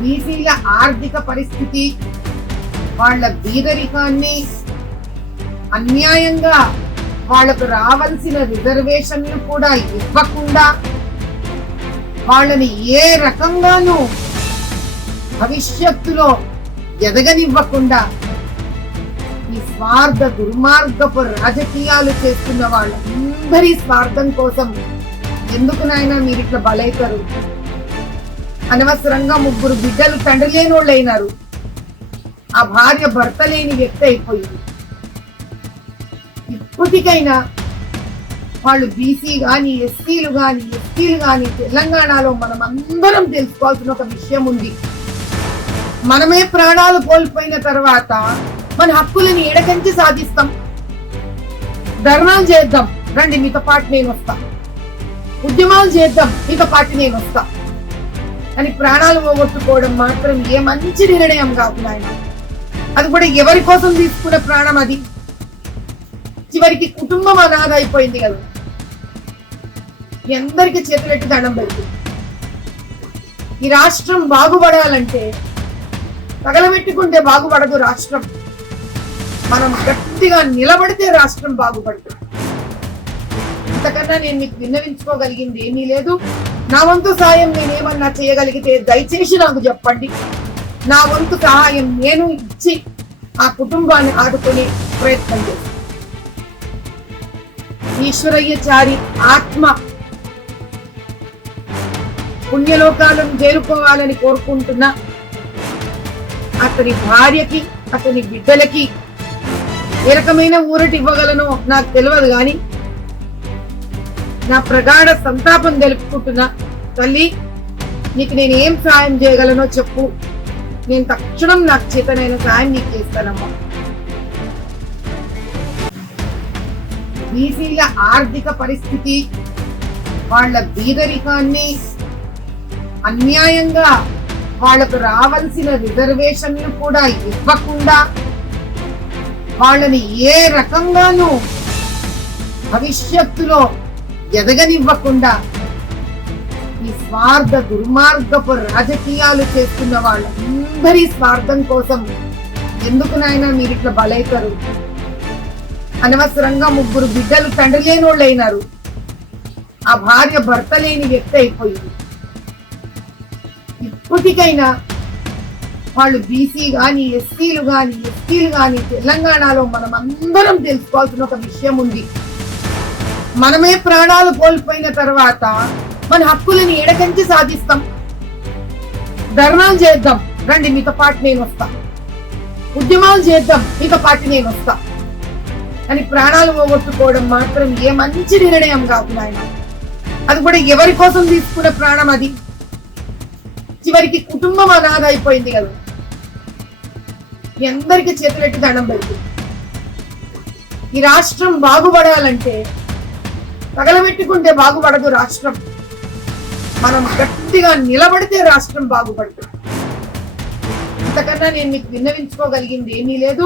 బీసీల ఆర్థిక పరిస్థితి వాళ్ళ బీదరికాన్ని అన్యాయంగా వాళ్లకు రావాల్సిన రిజర్వేషన్లు కూడా ఇవ్వకుండా వాళ్ళని ఏ రకంగానూ భవిష్యత్తులో ఎదగనివ్వకుండా ఈ స్వార్థ దుర్మార్గపు రాజకీయాలు చేస్తున్న వాళ్ళందరి స్వార్థం కోసం ఎందుకునైనా మీరు ఇట్లా బలైతారు అనవసరంగా ముగ్గురు బిడ్డలు తండ్రి లేని వాళ్ళు అయినారు ఆ భార్య భర్త లేని వ్యక్తి అయిపోయింది ఇప్పటికైనా వాళ్ళు బీసీ గాని ఎస్సీలు గాని ఎస్టీలు గాని తెలంగాణలో మనం అందరం తెలుసుకోవాల్సిన ఒక విషయం ఉంది మనమే ప్రాణాలు కోల్పోయిన తర్వాత మన హక్కులని ఎడకంచి సాధిస్తాం ధర్నాలు చేద్దాం రండి మీతో పాటు నేను వస్తా ఉద్యమాలు చేద్దాం మీతో పాటు నేను వస్తా కానీ ప్రాణాలు పోగొట్టుకోవడం మాత్రం ఏ మంచి నిర్ణయం కాదు నాయన అది కూడా ఎవరి కోసం తీసుకున్న ప్రాణం అది చివరికి కుటుంబం అనాథ అయిపోయింది కదా అందరికీ చేతులెట్టి దండం పెడుతుంది ఈ రాష్ట్రం బాగుపడాలంటే తగలబెట్టుకుంటే బాగుపడదు రాష్ట్రం మనం గట్టిగా నిలబడితే రాష్ట్రం బాగుపడుతుంది ఇంతకన్నా నేను మీకు విన్నవించుకోగలిగింది ఏమీ లేదు నా వంతు సాయం నేనేమన్నా చేయగలిగితే దయచేసి నాకు చెప్పండి నా వంతు సహాయం నేను ఇచ్చి ఆ కుటుంబాన్ని ఆడుకునే ప్రయత్నం ఈశ్వరయ్య ఈశ్వరయ్యచారి ఆత్మ పుణ్యలోకాలను చేరుకోవాలని కోరుకుంటున్న అతని భార్యకి అతని బిడ్డలకి ఏ రకమైన ఊరటి ఇవ్వగలనో నాకు తెలియదు కానీ నా ప్రగాఢ సంతాపం తెలుపుకుంటున్నా తల్లి నీకు నేను ఏం సాయం చేయగలనో చెప్పు నేను తక్షణం నాకు చేతనైన సాయం నీకు చేస్తానమ్మా బీసీల ఆర్థిక పరిస్థితి వాళ్ళ బీదరికాన్ని అన్యాయంగా వాళ్ళకు రావాల్సిన రిజర్వేషన్లు కూడా ఇవ్వకుండా వాళ్ళని ఏ రకంగానూ భవిష్యత్తులో ఎదగనివ్వకుండా ఈ స్వార్థ దుర్మార్గపు రాజకీయాలు చేస్తున్న వాళ్ళందరి స్వార్థం కోసం ఎందుకు నాయన మీరు ఇట్లా బలైతారు అనవసరంగా ముగ్గురు బిడ్డలు తండ్రి వాళ్ళు అయినారు ఆ భార్య భర్త లేని వ్యక్తి అయిపోయింది ఇప్పటికైనా వాళ్ళు బీసీ కానీ ఎస్సీలు గాని ఎస్టీలు కానీ తెలంగాణలో మనం అందరం తెలుసుకోవాల్సిన ఒక విషయం ఉంది మనమే ప్రాణాలు కోల్పోయిన తర్వాత మన హక్కులని ఎడకంచి సాధిస్తాం ధర్నాలు చేద్దాం రండి మీతో పాటు నేను వస్తా ఉద్యమాలు చేద్దాం మీతో పాటు నేను వస్తా అని ప్రాణాలు పోగొట్టుకోవడం మాత్రం ఏ మంచి నిర్ణయం కాదు ఆయన అది కూడా ఎవరి కోసం తీసుకున్న ప్రాణం అది చివరికి కుటుంబం అనాథ అయిపోయింది కదా ఎందరికి చేతులెట్టి దండం పెడుతుంది ఈ రాష్ట్రం బాగుపడాలంటే తగలబెట్టుకుంటే బాగుపడదు రాష్ట్రం మనం గట్టిగా నిలబడితే రాష్ట్రం బాగుపడుతుంది అంతకన్నా నేను మీకు విన్నవించుకోగలిగింది ఏమీ లేదు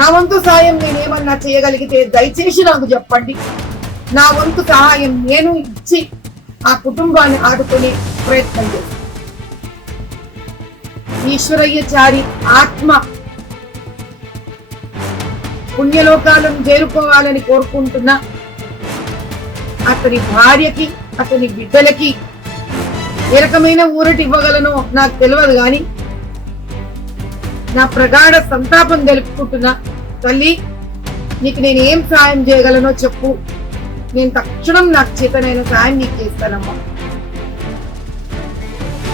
నా వంతు సాయం నేనేమన్నా చేయగలిగితే దయచేసి నాకు చెప్పండి నా వంతు సహాయం నేను ఇచ్చి ఆ కుటుంబాన్ని ఆదుకునే ప్రయత్నం చేస్తాను ఈశ్వరయ్యచారి ఆత్మ పుణ్యలోకాలను చేరుకోవాలని కోరుకుంటున్నా అతని భార్యకి అతని బిడ్డలకి ఏ రకమైన ఊరటి ఇవ్వగలను నాకు తెలియదు కానీ నా ప్రగాఢ సంతాపం తెలుపుకుంటున్నా తల్లి నీకు నేను ఏం సాయం చేయగలనో చెప్పు నేను తక్షణం నాకు చేతనైన సాయం నీకు చేస్తానమ్మా